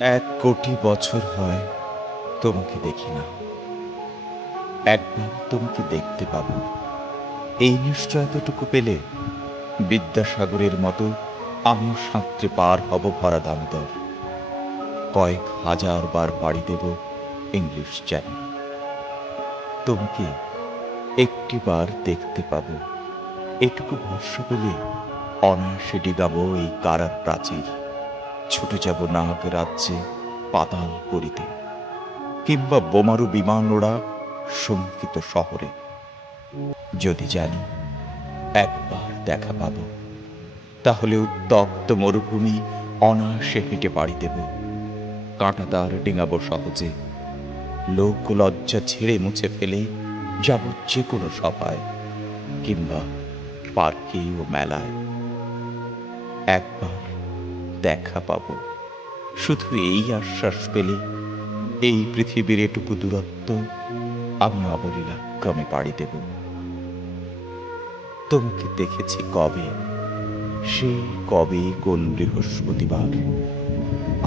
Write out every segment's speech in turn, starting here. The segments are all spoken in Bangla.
1 কোটি বছর হয় তোমাকে দেখি না। একবার তোমাকে দেখতে পাবো, এই নিশ্চয়তাটুকু পেলে বিদ্যাসাগরের মতো আমিও সাঁতরে পার হব ভরা দামোদর। কয়েক হাজার বার পাড়ি দেব ইংলিশ চ্যানেল। তোমাকে একটিবার দেখতে পাবো, এটুকু ভরসা পেলে অনায়াসে ডিগাবো এই কারার প্রাচীর। ছুটে যাব নাগ রাজ্যে পাতাল করিতে, কিংবা বোমারু বিমান ওড়া শঙ্কিত শহরে। যদি জানি একবার দেখা পাবো, তাহলে উত্তপ্ত মরুভূমি অনায়াসে হেঁটে পাড়ি দেব। কাঁটাতার ডিঙাবো সহজে, লোক লজ্জা ঝেড়ে মুছে ফেলে যাব যে কোনো সভায়, কিংবা পার্কে ও মেলায়। একবার দেখা পাবো, শুধু এই আশ্বাস পেলে এই পৃথিবীর এটুকু দূরত্ব আমি অবলীলাক্রমে পাড়ি দেব। তোমাকে দেখেছি কবে, সেই কবে কোন বৃহস্পতিবার।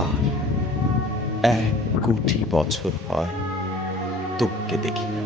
আর 1 কোটি বছর হয় তোমাকে দেখি না।